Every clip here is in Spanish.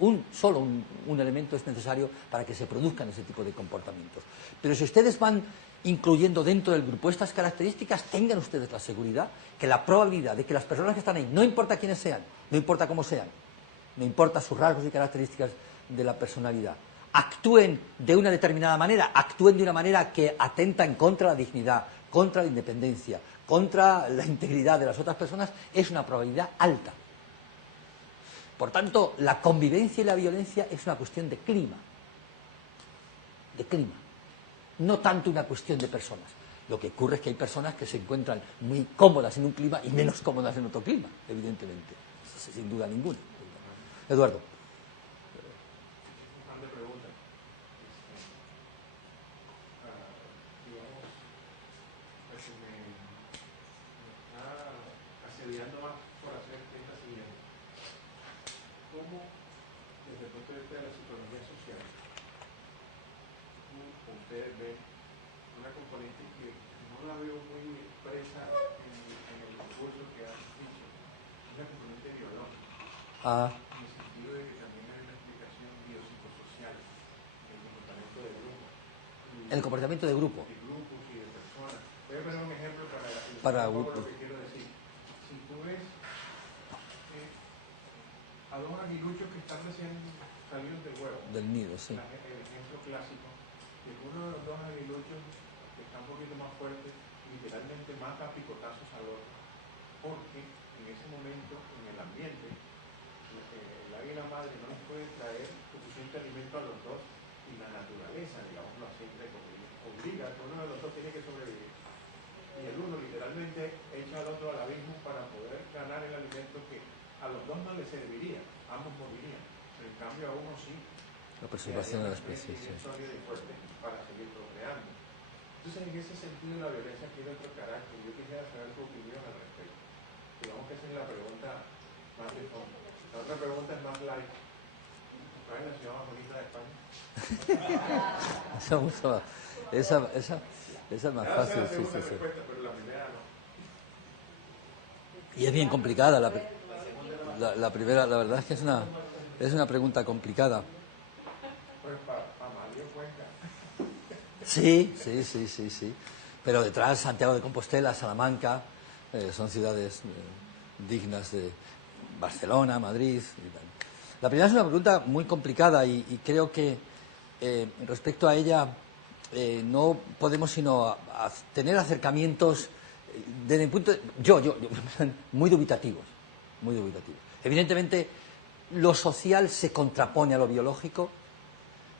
un elemento es necesario para que se produzcan ese tipo de comportamientos. Pero si ustedes van incluyendo dentro del grupo estas características, tengan ustedes la seguridad que la probabilidad de que las personas que están ahí, no importa quiénes sean, no importa cómo sean, no importa sus rasgos y características de la personalidad, actúen de una determinada manera, actúen de una manera que atenta en contra de la dignidad, contra la independencia, contra la integridad de las otras personas, es una probabilidad alta. Por tanto, la convivencia y la violencia es una cuestión de clima, no tanto una cuestión de personas. Lo que ocurre es que hay personas que se encuentran muy cómodas en un clima y menos cómodas en otro clima, evidentemente, sin duda ninguna. Eduardo. Asediando más por hacer esta siguiente. ¿Cómo, desde el punto de vista de la psicología social, ustedes ven una componente que no la veo muy expresa en el discurso que has dicho, es la componente biológica, en el sentido de que también hay una explicación biopsicosocial del comportamiento de grupo? El comportamiento de grupo. De grupos y de personas. Voy a poner un ejemplo para un poco lo que quiero decir. Si tú ves a dos aguiluchos que están recién salidos del huevo, del nido, sí. El ejemplo clásico, que uno de los dos aguiluchos que está un poquito más fuerte, literalmente mata a picotazos al otro, porque en ese momento, en el ambiente, el águila madre no les puede traer suficiente alimento a los dos y la naturaleza, digámoslo así, obliga a que uno de los dos tiene que sobrevivir. Y el uno literalmente echa al otro al abismo para poder ganar el alimento que a los dos no les serviría, ambos morirían, pero en cambio a uno sí. La preservación de la especie, sí. Sólida y fuerte para seguir procreando. Entonces, en ese sentido, la violencia tiene otro carácter. Yo quisiera saber tu opinión al respecto. Digamos que esa es la pregunta más de fondo. La otra pregunta es más light. ¿Cuál es la ciudad más bonita de España? Esa es más fácil, sí. Pero la primera no. Y es bien complicada la primera, la verdad es que es una pregunta complicada. Pues para Mario Cuenca. Sí. Pero detrás Santiago de Compostela, Salamanca, son ciudades dignas de Barcelona, Madrid y tal. La primera es una pregunta muy complicada y creo que respecto a ella no podemos sino tener acercamientos desde mi punto muy dubitativos. Evidentemente, lo social se contrapone a lo biológico,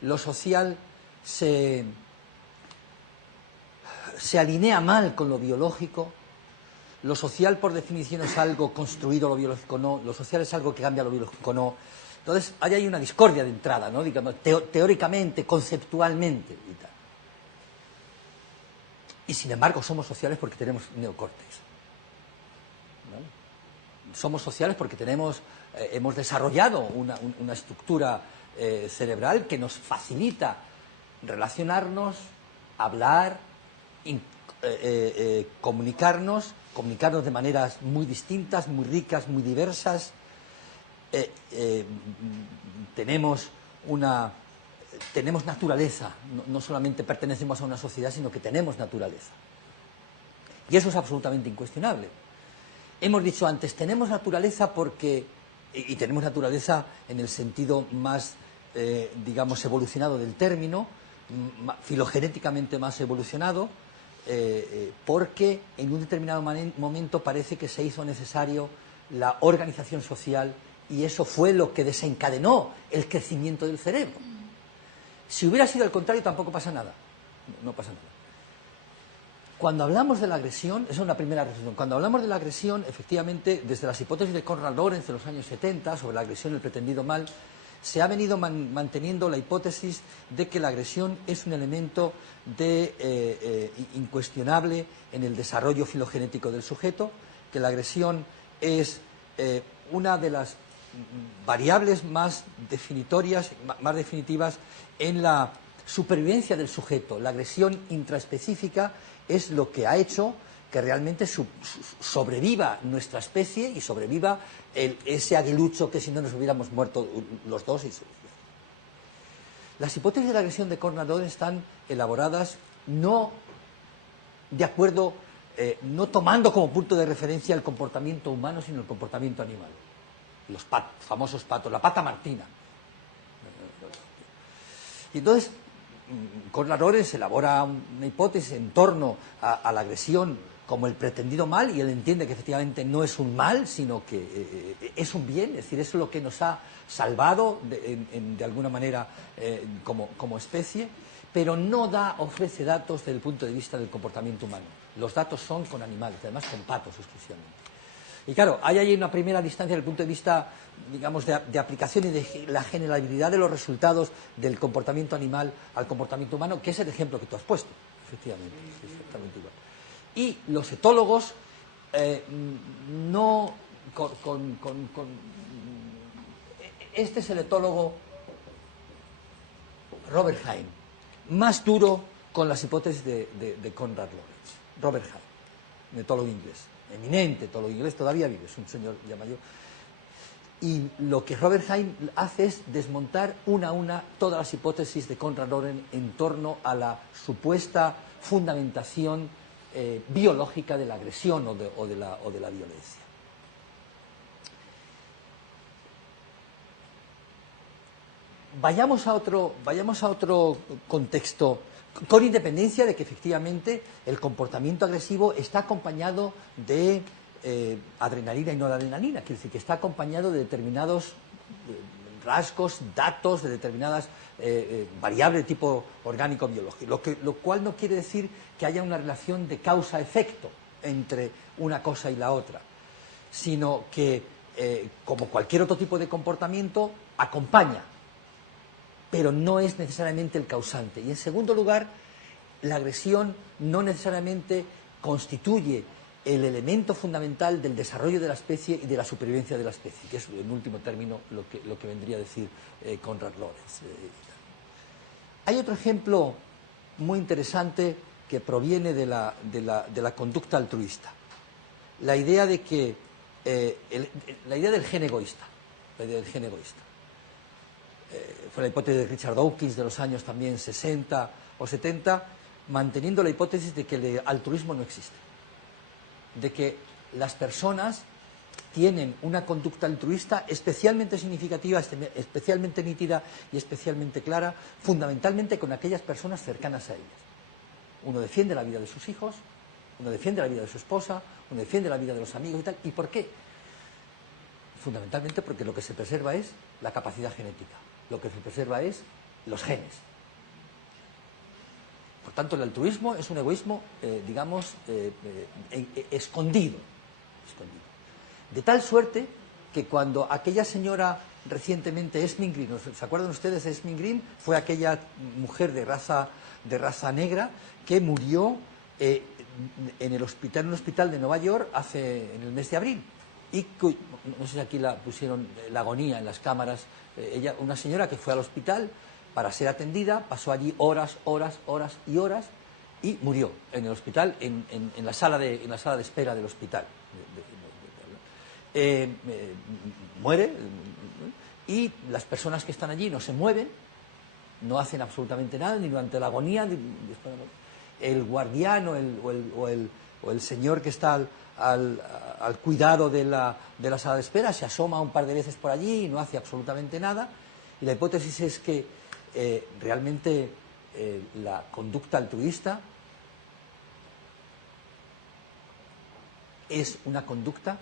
lo social se alinea mal con lo biológico, lo social por definición es algo construido, lo biológico no, lo social es algo que cambia, lo biológico no. Entonces, hay ahí una discordia de entrada, ¿no? Digamos, teóricamente, conceptualmente y tal. Y sin embargo somos sociales porque tenemos neocórtex, ¿no? Somos sociales porque hemos desarrollado una estructura cerebral que nos facilita relacionarnos, hablar, comunicarnos de maneras muy distintas, muy ricas, muy diversas. Tenemos naturaleza, no solamente pertenecemos a una sociedad, sino que tenemos naturaleza. Y eso es absolutamente incuestionable. Hemos dicho antes, tenemos naturaleza porque, y tenemos naturaleza en el sentido más, digamos, evolucionado del término, filogenéticamente más evolucionado, porque en un determinado momento parece que se hizo necesario la organización social y eso fue lo que desencadenó el crecimiento del cerebro. Si hubiera sido al contrario, tampoco pasa nada. No pasa nada. Cuando hablamos de la agresión, esa es una primera reflexión, cuando hablamos de la agresión, efectivamente, desde las hipótesis de Konrad Lorenz de los años 70, sobre la agresión y el pretendido mal, se ha venido manteniendo la hipótesis de que la agresión es un elemento incuestionable en el desarrollo filogenético del sujeto, que la agresión es una de las variables más definitorias, más definitivas en la supervivencia del sujeto. La agresión intraespecífica es lo que ha hecho que realmente sobreviva nuestra especie y sobreviva ese aguilucho que si no nos hubiéramos muerto los dos. Las hipótesis de la agresión de Konrad Lorenz están elaboradas no de acuerdo, no tomando como punto de referencia el comportamiento humano, sino el comportamiento animal. Los famosos patos, la pata martina. Y entonces, Konrad Lorenz elabora una hipótesis en torno a la agresión como el pretendido mal, y él entiende que efectivamente no es un mal, sino que es un bien, es decir, eso es lo que nos ha salvado de alguna manera como especie, pero no ofrece datos desde el punto de vista del comportamiento humano. Los datos son con animales, además con patos exclusivamente. Y claro, hay ahí una primera distancia desde el punto de vista, digamos, de aplicación y de la generalidad de los resultados del comportamiento animal al comportamiento humano, que es el ejemplo que tú has puesto, efectivamente, es exactamente igual. Y los etólogos no... este es el etólogo Robert Hine, más duro con las hipótesis de Konrad Lorenz. Robert Hine, un etólogo inglés, eminente etólogo inglés, todavía vive, es un señor ya mayor. Y lo que Robert Hine hace es desmontar una a una todas las hipótesis de Konrad Lorenz en torno a la supuesta fundamentación biológica de la agresión o de la violencia. Vayamos a otro contexto, con independencia de que efectivamente el comportamiento agresivo está acompañado de adrenalina y noradrenalina, quiere decir que está acompañado de determinados rasgos, datos, de determinadas variables de tipo orgánico biológico, lo cual no quiere decir que haya una relación de causa-efecto entre una cosa y la otra, sino que, como cualquier otro tipo de comportamiento, acompaña, pero no es necesariamente el causante. Y en segundo lugar, la agresión no necesariamente constituye el elemento fundamental del desarrollo de la especie y de la supervivencia de la especie, que es en último término lo que vendría a decir Konrad Lorenz. Hay otro ejemplo muy interesante que proviene de la conducta altruista, la idea de que la idea del gen egoísta, fue la hipótesis de Richard Dawkins de los años también 60 o 70, manteniendo la hipótesis de que el altruismo no existe, de que las personas tienen una conducta altruista especialmente significativa, especialmente nítida y especialmente clara, fundamentalmente con aquellas personas cercanas a ellas. Uno defiende la vida de sus hijos, uno defiende la vida de su esposa, uno defiende la vida de los amigos y tal. ¿Y por qué? Fundamentalmente porque lo que se preserva es la capacidad genética, lo que se preserva es los genes. Por tanto, el altruismo es un egoísmo, digamos, escondido. De tal suerte que cuando aquella señora recientemente, Esmin Green, ¿se acuerdan ustedes de Esmin Green? Fue aquella mujer de raza negra que murió en un hospital de Nueva York en el mes de abril. Y no sé si aquí la pusieron la agonía en las cámaras. Una señora que fue al hospital para ser atendida, pasó allí horas y horas y murió en el hospital, en la sala de espera del hospital. Muere y las personas que están allí no se mueven, no hacen absolutamente nada, ni durante la agonía, el guardián o el señor que está al cuidado de la sala de espera se asoma un par de veces por allí y no hace absolutamente nada. Y la hipótesis es que realmente la conducta altruista es una conducta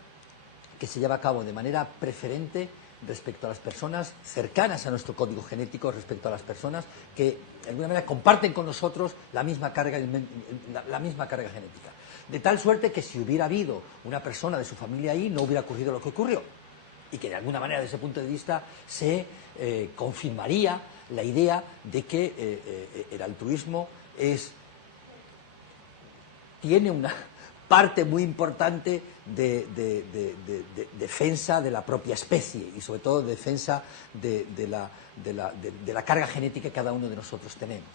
que se lleva a cabo de manera preferente respecto a las personas cercanas a nuestro código genético, respecto a las personas que de alguna manera comparten con nosotros la misma carga genética. De tal suerte que si hubiera habido una persona de su familia ahí, no hubiera ocurrido lo que ocurrió. Y que de alguna manera, desde ese punto de vista, se confirmaría la idea de que el altruismo tiene una parte muy importante de defensa de la propia especie y sobre todo defensa de la carga genética que cada uno de nosotros tenemos.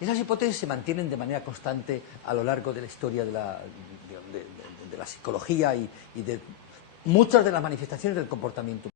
Esas hipótesis se mantienen de manera constante a lo largo de la historia de la psicología y de muchas de las manifestaciones del comportamiento.